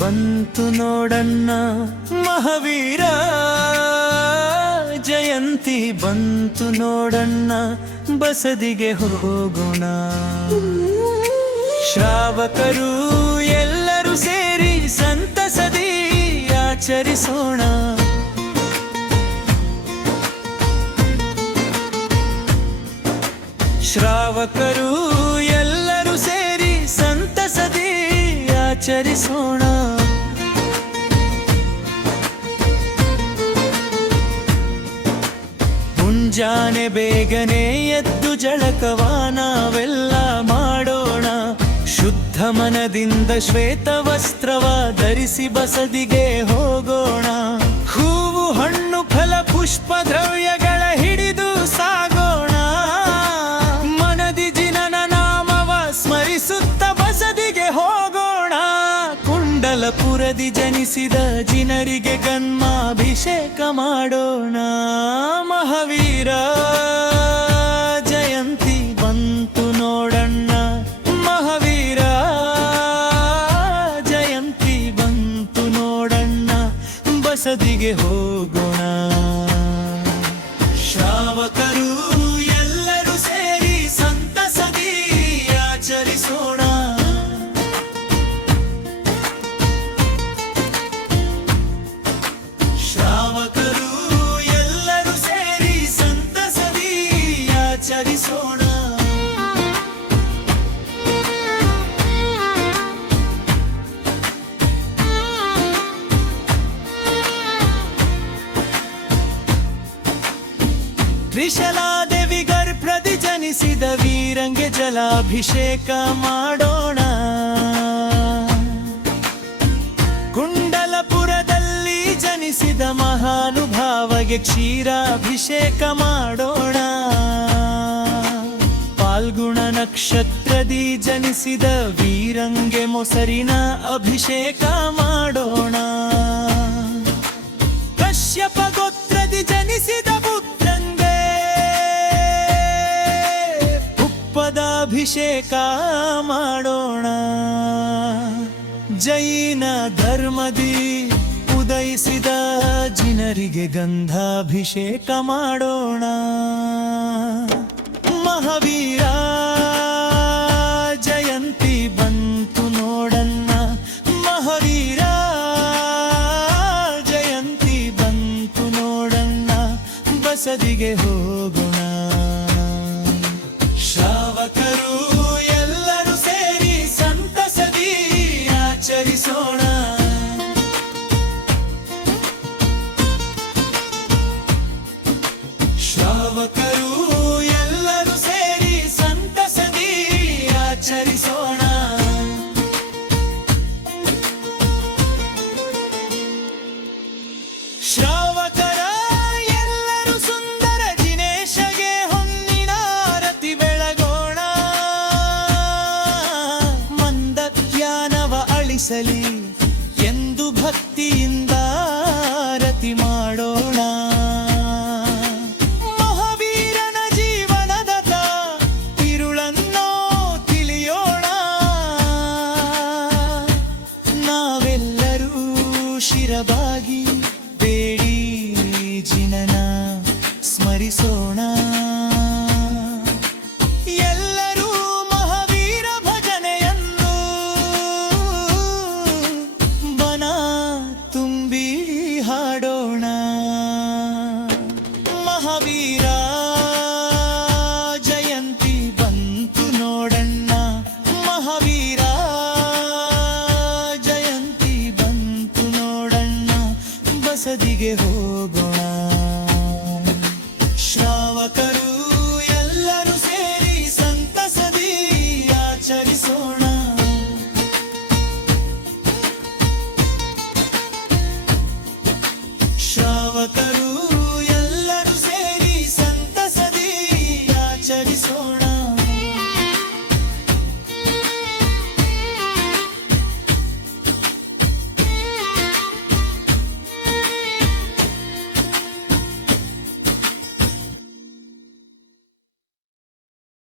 ಬಂತು ನೋಡಣ್ಣ, ಮಹಾವೀರ ಜಯಂತಿ ಬಂತು ನೋಡಣ್ಣ, ಬಸದಿಗೆ ಹೋಗೋಣ. ಶ್ರಾವಕರು ಎಲ್ಲರೂ ಸೇರಿ ಸಂತಸದಿ ಆಚರಿಸೋಣ. ಶ್ರಾವಕರು ಎಲ್ಲರೂ ಸೇರಿ ಸಂತಸದಿ ಆಚರಿಸೋಣ. ಮುಂಜಾನೆ ಬೇಗನೆ ಎದ್ದು ಜಳಕವ ನಾವೆಲ್ಲ ಮಾಡೋಣ. ಶುದ್ಧ ಮನದಿಂದ ಶ್ವೇತ ವಸ್ತ್ರವ ಧರಿಸಿ ಬಸದಿಗೆ ಹೋಗೋಣ. ಹೂವು ಹಣ್ಣು ಫಲ ಪುಷ್ಪ ದ್ರವ್ಯಗಳ ಹಿಡಿದು ಸಾಗೋಣ. ಮನದಿ ಜಿನನ ನಾಮವ ಸ್ಮರಿಸುತ್ತ ಬಸದಿಗೆ ಹೋಗೋಣ. ಕುಂಡಲಪುರದಿ ಜನಿಸಿದ ಜಿನರಿಗೆ ಗನ್ಮಾಭಿಷೇಕ ಮಾಡೋಣ. ಮಹಾವೀರ ಜಯಂತಿ ಬಂತು ನೋಡಣ್ಣ, ಮಹಾವೀರ ಜಯಂತಿ ಬಂತು ನೋಡಣ್ಣ, ಬಸದಿಗೆ ಹೋಗೋಣ. ಶ್ರಾವಕರು ಎಲ್ಲರೂ ಸೇರಿ ಸಂತಸದಿ ಆಚರಿಸೋಣ. ಶ್ರಾವಕರು ಎಲ್ಲರೂ ಸೇರಿ ಸಂತಸದಿ ಆಚರಿಸೋಣ. ತ್ರಿಶಲಾದೇವಿ ಗರ್ಭದಿ ಜನಿಸಿದ ವೀರಂಗೆ ಜಲಾಭಿಷೇಕ ಮಾಡೋಣ. ಕುಂಡಲಪುರದಲ್ಲಿ ಜನಿಸಿದ ಮಹಾನುಭಾವಗೆ ಕ್ಷೀರಾಭಿಷೇಕ ಮಾಡೋಣ. ಫಾಲ್ಗುಣ ನಕ್ಷತ್ರದಿ ಜನಿಸಿದ ವೀರಂಗೆ ಮೊಸರಿನ ಅಭಿಷೇಕ ಮಾಡೋಣ. ಕಶ್ಯಪ ಗೋತ್ರದಿ ಜನಿಸಿದ ಅಭಿಷೇಕ ಮಾಡೋಣ. ಜೈನ ಧರ್ಮದಿ ಉದಯಿಸಿದ ಜಿನರಿಗೆ ಗಂಧಾಭಿಷೇಕ ಮಾಡೋಣ. ಮಹಾವೀರ ಜಯಂತಿ ಬಂತು ನೋಡಣ್ಣ, ಮಹಾವೀರ ಜಯಂತಿ ಬಂತು ನೋಡಣ್ಣ, ಬಸದಿಗೆ ಹೋಗೋಣ. ಶ್ರಾವಕರು ಎಲ್ಲರೂ ಸೇರಿ ಸಂತಸದಿ ಆಚರಿಸೋಣ. ಶ್ರಾವಕರು ಎಲ್ಲರೂ ಸೇರಿ ಸಂತಸದಿ ಆಚರಿಸೋಣ. ಶ್ರಾವಕರ ಎಲ್ಲರೂ ಸುಂದರ ಜಿನೇಶಗೆ ಹೊನ್ನಿನ ಆರತಿ ಬೆಳಗೋಣ. ಮಂದಜ್ಞಾನವ ಅಳಿಸಲಿ ಎಂದು ಭಕ್ತಿಯಿಂದ ಆರತಿ ಮಾಡೋಣ. ಮಹಾವೀರನ ಜೀವನದ ತಿರುಳನ್ನೋ ತಿಳಿಯೋಣ. ನಾವೆಲ್ಲರೂ ಶಿರಬಾಗಿ ಬೇಡಿ ಜಿನನ ಸ್ಮರಿಸೋಣ. ಎಲ್ಲರೂ ಮಹಾವೀರ ಭಜನೆಯನ್ನು ಬನ ತುಂಬಿ ಹಾಡೋಣ. ಮಹಾವೀರ ಜಯಂತಿ ಬಂತು ನೋಡಣ್ಣ, ಮಹಾವೀರ ಜಯಂತಿ ಬಂತು ನೋಡಣ್ಣ, ಬಸದಿಗೆ